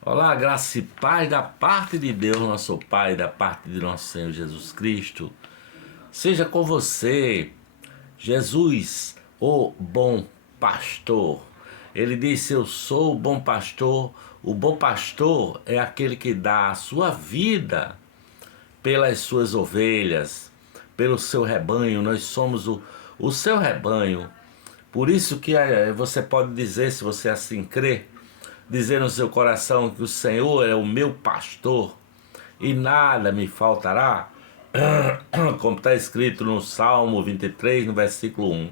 Olá, graça e paz da parte de Deus, nosso Pai, da parte de nosso Senhor Jesus Cristo. Seja com você, Jesus, o bom pastor. Ele disse: Eu sou o bom pastor. O bom pastor é aquele que dá a sua vida pelas suas ovelhas, pelo seu rebanho. Nós somos o seu rebanho. Por isso que você pode dizer, se você assim crê, dizer no seu coração que o Senhor é o meu pastor e nada me faltará, como está escrito no Salmo 23, no versículo 1.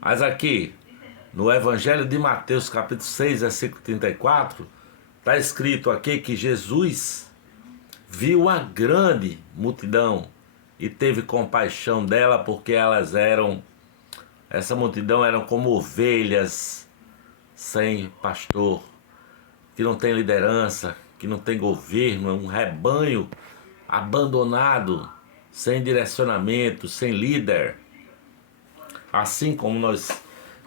Mas aqui, no Evangelho de Mateus, capítulo 6, versículo 34, está escrito aqui que Jesus viu uma grande multidão e teve compaixão dela, porque essa multidão eram como ovelhas sem pastor, que não tem liderança, que não tem governo, é um rebanho abandonado, sem direcionamento, sem líder. Assim como nós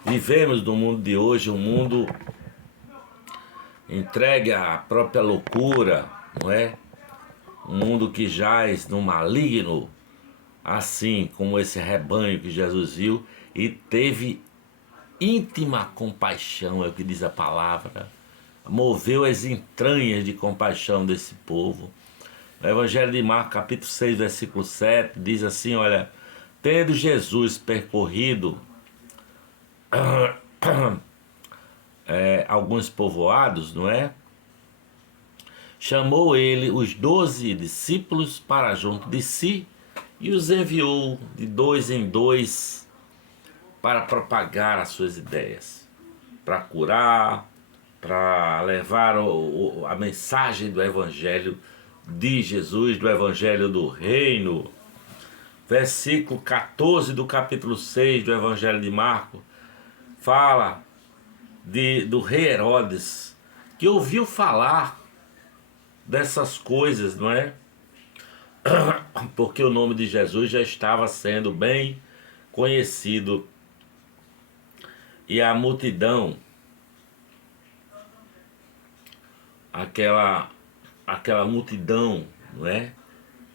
vivemos no mundo de hoje, um mundo entregue à própria loucura, não é? Um mundo que jaz no maligno, assim como esse rebanho que Jesus viu e teve íntima compaixão, é o que diz a palavra. Moveu as entranhas de compaixão desse povo. No Evangelho de Marcos, capítulo 6, versículo 7, diz assim, olha: tendo Jesus percorrido alguns povoados, não é? Chamou ele os 12 discípulos para junto de si e os enviou de dois em dois para propagar as suas ideias, para curar, para levar a mensagem do Evangelho de Jesus, do Evangelho do Reino. Versículo 14 do capítulo 6 do Evangelho de Marcos fala do rei Herodes, que ouviu falar dessas coisas, não é? Porque o nome de Jesus já estava sendo bem conhecido. E a multidão, aquela multidão, não é?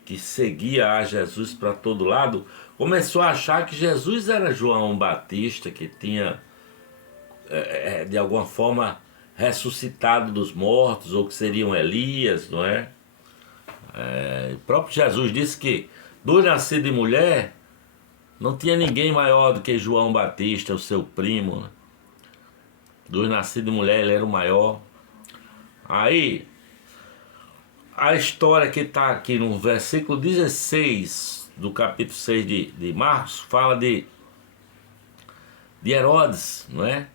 Que seguia a Jesus para todo lado, começou a achar que Jesus era João Batista, que tinha, de alguma forma, ressuscitado dos mortos, ou que seriam Elias, não é? O próprio Jesus disse que do nascido de mulher não tinha ninguém maior do que João Batista, o seu primo, né? Do nascido de mulher ele era o maior. Aí, a história que está aqui no versículo 16 do capítulo 6 de Marcos fala de Herodes, não é?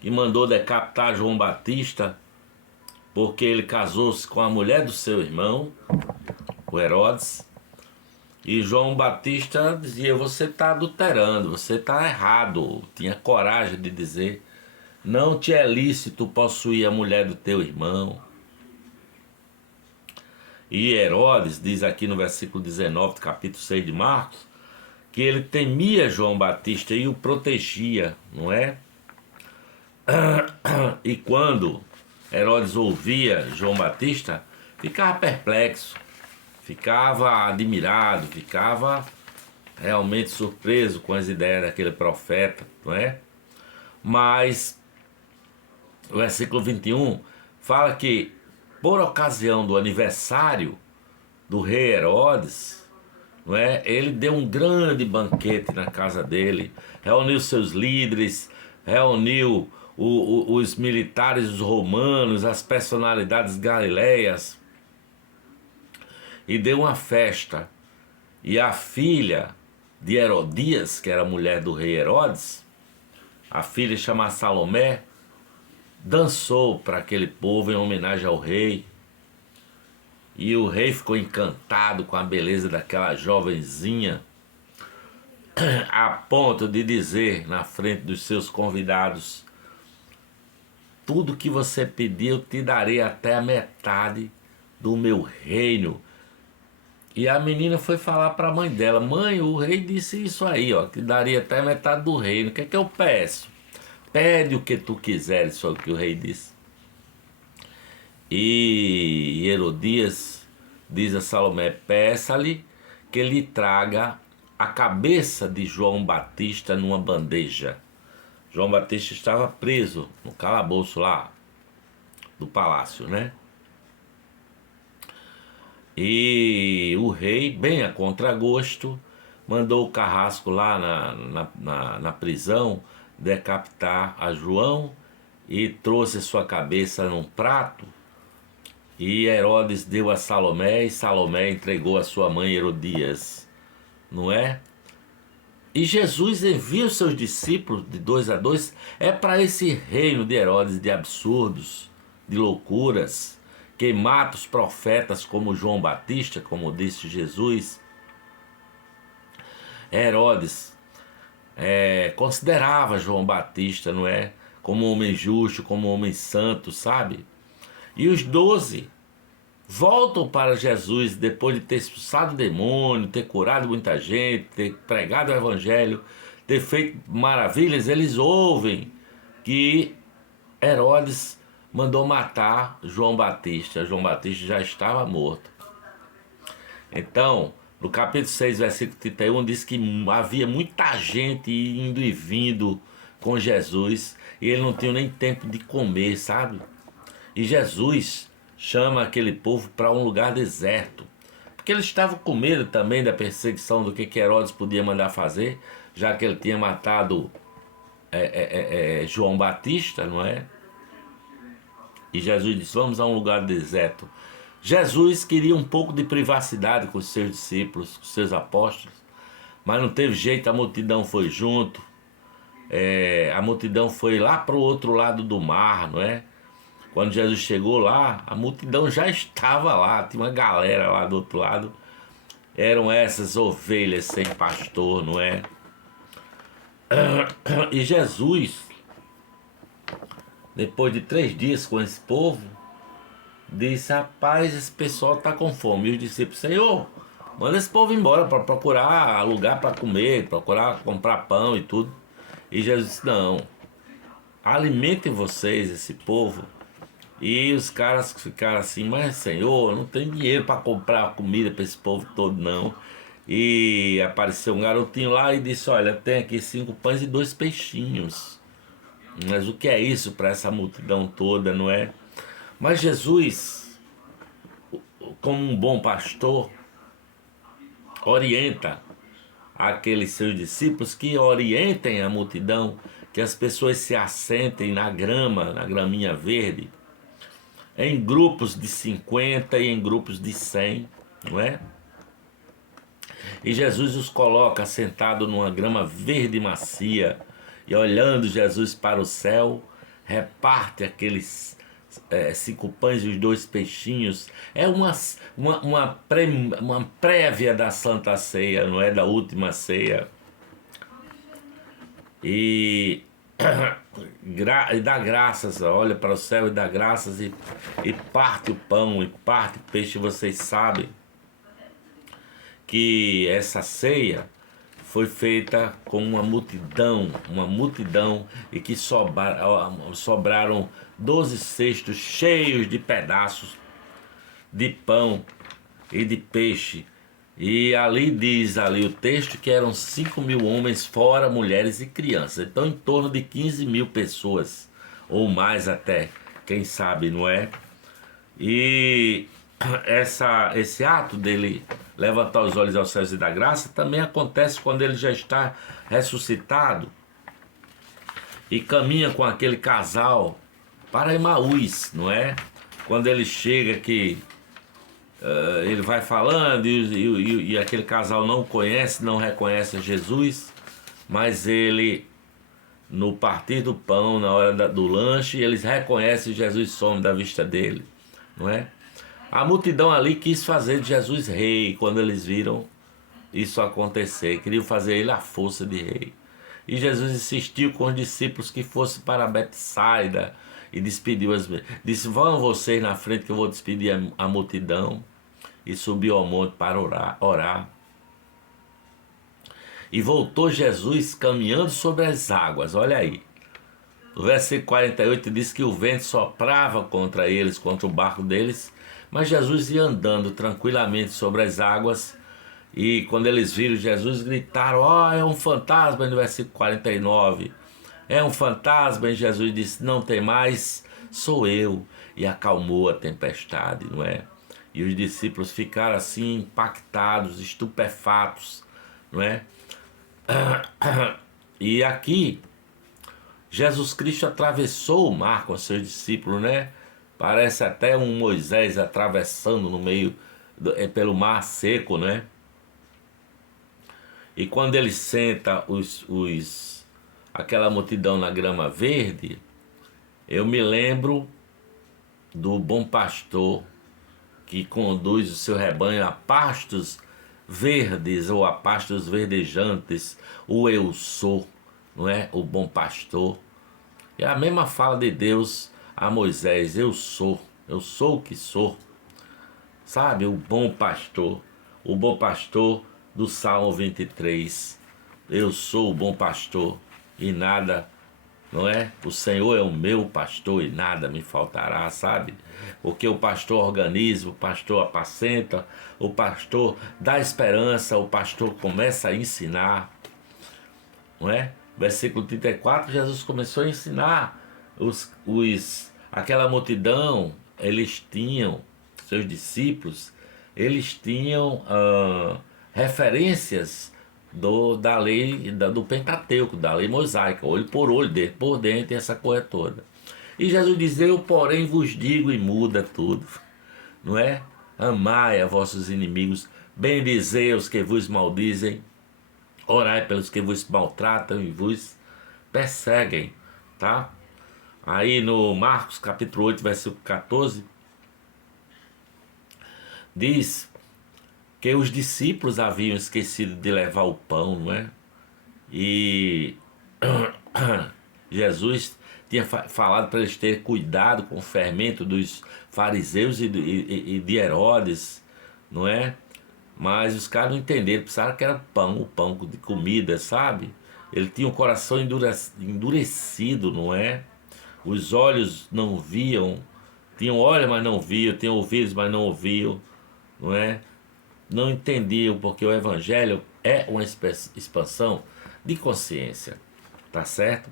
Que mandou decapitar João Batista porque ele casou-se com a mulher do seu irmão, o Herodes. E João Batista dizia: você está adulterando, você está errado. Tinha coragem de dizer: não te é lícito possuir a mulher do teu irmão. E Herodes diz aqui no versículo 19 do capítulo 6 de Marcos que ele temia João Batista e o protegia, não é? E quando Herodes ouvia João Batista, ficava perplexo, ficava admirado, ficava realmente surpreso com as ideias daquele profeta, não é? Mas o versículo 21 fala que, por ocasião do aniversário do rei Herodes, não é? Ele deu um grande banquete na casa dele, reuniu seus líderes, reuniu os militares romanos, as personalidades galileias, e deu uma festa. E a filha de Herodias, que era a mulher do rei Herodes, a filha chamada Salomé, dançou para aquele povo em homenagem ao rei. E o rei ficou encantado com a beleza daquela jovenzinha, a ponto de dizer na frente dos seus convidados: tudo que você pedir eu te darei até a metade do meu reino. E a menina foi falar para a mãe dela: Mãe, o rei disse isso aí, ó, que daria até metade do reino. O que é que eu peço? Pede o que tu quiseres, foi o que o rei disse. E Herodias diz a Salomé: peça-lhe que lhe traga a cabeça de João Batista numa bandeja. João Batista estava preso no calabouço lá do palácio, né? E o rei, bem a contragosto, mandou o carrasco lá na prisão decapitar a João e trouxe sua cabeça num prato. E Herodes deu a Salomé e Salomé entregou a sua mãe Herodias, não é? E Jesus envia os seus discípulos de 2 a 2, é para esse reino de Herodes, de absurdos, de loucuras, que mata os profetas como João Batista, como disse Jesus. Herodes considerava João Batista, não é? Como homem justo, como homem santo, sabe? E os 12 voltam para Jesus depois de ter expulsado o demônio, ter curado muita gente, ter pregado o evangelho, ter feito maravilhas. Eles ouvem que Herodes mandou matar João Batista. João Batista já estava morto. Então, no capítulo 6, versículo 31, diz que havia muita gente indo e vindo com Jesus e ele não tinha nem tempo de comer, sabe? E Jesus chama aquele povo para um lugar deserto, porque eles estavam com medo também da perseguição do que Herodes podia mandar fazer, já que ele tinha matado João Batista, não é? E Jesus disse: vamos a um lugar deserto. Jesus queria um pouco de privacidade com os seus discípulos, com os seus apóstolos, mas não teve jeito, a multidão foi junto. A multidão foi lá para o outro lado do mar, não é? Quando Jesus chegou lá, a multidão já estava lá, tinha uma galera lá do outro lado. Eram essas ovelhas sem pastor, não é? E Jesus, depois de 3 dias com esse povo, disse: rapaz, esse pessoal está com fome. E os discípulos: Senhor, manda esse povo embora para procurar lugar para comer, procurar comprar pão e tudo. E Jesus disse: não, alimentem vocês esse povo. E os caras ficaram assim: mas Senhor, não tem dinheiro para comprar comida para esse povo todo não. E apareceu um garotinho lá e disse: olha, tem aqui 5 pães e 2 peixinhos. Mas o que é isso para essa multidão toda, não é? Mas Jesus, como um bom pastor, orienta aqueles seus discípulos que orientem a multidão, que as pessoas se assentem na grama, na graminha verde, em grupos de 50 e em grupos de 100, não é? E Jesus os coloca sentado numa grama verde e macia, e olhando Jesus para o céu, reparte aqueles 5 pães e os 2 peixinhos. É uma prévia da Santa Ceia, não é? Da última ceia. E dá graças, olha para o céu e dá graças e parte o pão e parte o peixe. Vocês sabem que essa ceia foi feita com uma multidão, e que sobraram 12 cestos cheios de pedaços de pão e de peixe. E ali diz o texto que eram 5.000 homens, fora mulheres e crianças. Então em torno de 15.000 pessoas, ou mais até, quem sabe, não é? E esse ato dele levantar os olhos aos céus e dar graça também acontece quando ele já está ressuscitado e caminha com aquele casal para Emaús, não é? Quando ele chega que ele vai falando e aquele casal não conhece, não reconhece Jesus, mas ele, no partir do pão, na hora do lanche, eles reconhecem Jesus, some da vista dele, não é? A multidão ali quis fazer de Jesus rei quando eles viram isso acontecer, queriam fazer ele a força de rei. E Jesus insistiu com os discípulos que fosse para Betsaida e despediu disse: vão vocês na frente que eu vou despedir a multidão. e subiu ao monte para orar. E voltou Jesus caminhando sobre as águas, olha aí. O versículo 48 diz que o vento soprava contra eles, contra o barco deles, mas Jesus ia andando tranquilamente sobre as águas. E quando eles viram Jesus, gritaram: ó, é um fantasma, no versículo 49. É um fantasma, e Jesus disse: não tem mais, sou eu. E acalmou a tempestade, não é? E os discípulos ficaram assim impactados, estupefatos, não é? E aqui, Jesus Cristo atravessou o mar com seus discípulos, né? Parece até um Moisés atravessando no meio, pelo mar seco, né? E quando ele senta aquela multidão na grama verde, eu me lembro do bom pastor que conduz o seu rebanho a pastos verdes ou a pastos verdejantes, o eu sou, não é? O bom pastor. É a mesma fala de Deus a Moisés: eu sou o que sou. Sabe, o bom pastor do Salmo 23. Eu sou o bom pastor e nada, não é? O Senhor é o meu pastor e nada me faltará, sabe? Porque o pastor organiza, o pastor apacenta, o pastor dá esperança, o pastor começa a ensinar, não é? Versículo 34, Jesus começou a ensinar aquela multidão. Eles tinham, seus discípulos, eles tinham referências da lei, do Pentateuco, da lei mosaica, olho por olho, dente por dente, essa coisa toda. E Jesus diz: eu, porém, vos digo, e muda tudo, não é? Amai a vossos inimigos, bendizei os que vos maldizem, orai pelos que vos maltratam e vos perseguem, tá? Aí no Marcos capítulo 8, versículo 14, diz que os discípulos haviam esquecido de levar o pão, não é? E Jesus tinha falado para eles terem cuidado com o fermento dos fariseus e de Herodes, não é? Mas os caras não entenderam, pensaram que era pão, o pão de comida, sabe? Ele tinha o coração endurecido, não é? Os olhos não viam, tinham olhos, mas não viam, tinham ouvidos, mas não ouviam, não é? Não entendiam, porque o Evangelho é uma expansão de consciência, tá certo?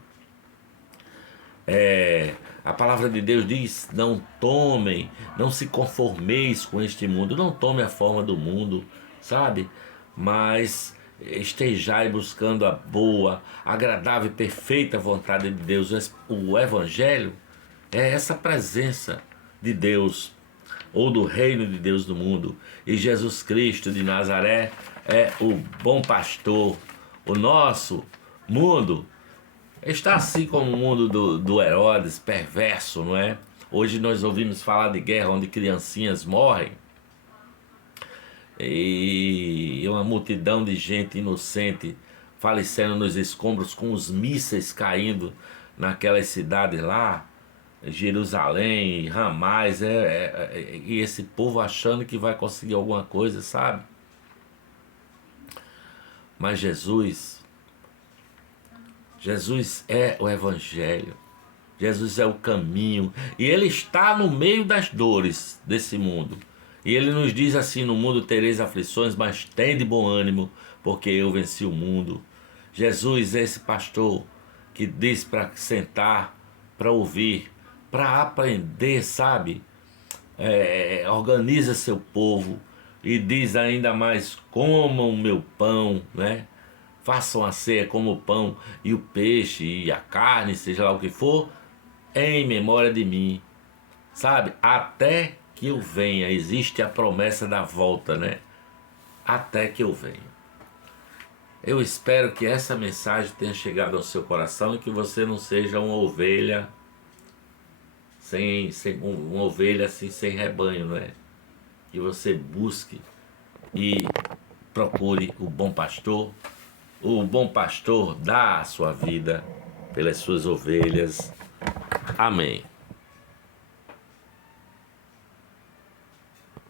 A palavra de Deus diz: não tomem, não se conformeis com este mundo, não tome a forma do mundo, sabe? Mas estejai buscando a boa, agradável e perfeita vontade de Deus. O Evangelho é essa presença de Deus, ou do reino de Deus no mundo. E Jesus Cristo de Nazaré é o bom pastor. O nosso mundo está assim como o mundo do Herodes, perverso, não é? Hoje nós ouvimos falar de guerra onde criancinhas morrem. E uma multidão de gente inocente falecendo nos escombros, com os mísseis caindo naquelas cidades lá, Jerusalém, Ramais, e esse povo achando que vai conseguir alguma coisa, sabe? Mas Jesus é o Evangelho, Jesus é o caminho, e Ele está no meio das dores desse mundo. E Ele nos diz assim: no mundo tereis aflições, mas tende bom ânimo, porque eu venci o mundo. Jesus é esse pastor que diz para sentar, para ouvir, para aprender, sabe? Organiza seu povo e diz ainda mais: comam o meu pão, né? Façam a ceia como o pão e o peixe e a carne, seja lá o que for, em memória de mim, sabe? Até que eu venha. Existe a promessa da volta, né? Até que eu venha. Eu espero que essa mensagem tenha chegado ao seu coração e que você não seja uma ovelha uma ovelha assim sem rebanho, não é? Que você busque e procure o bom pastor. O bom pastor dá a sua vida pelas suas ovelhas. Amém.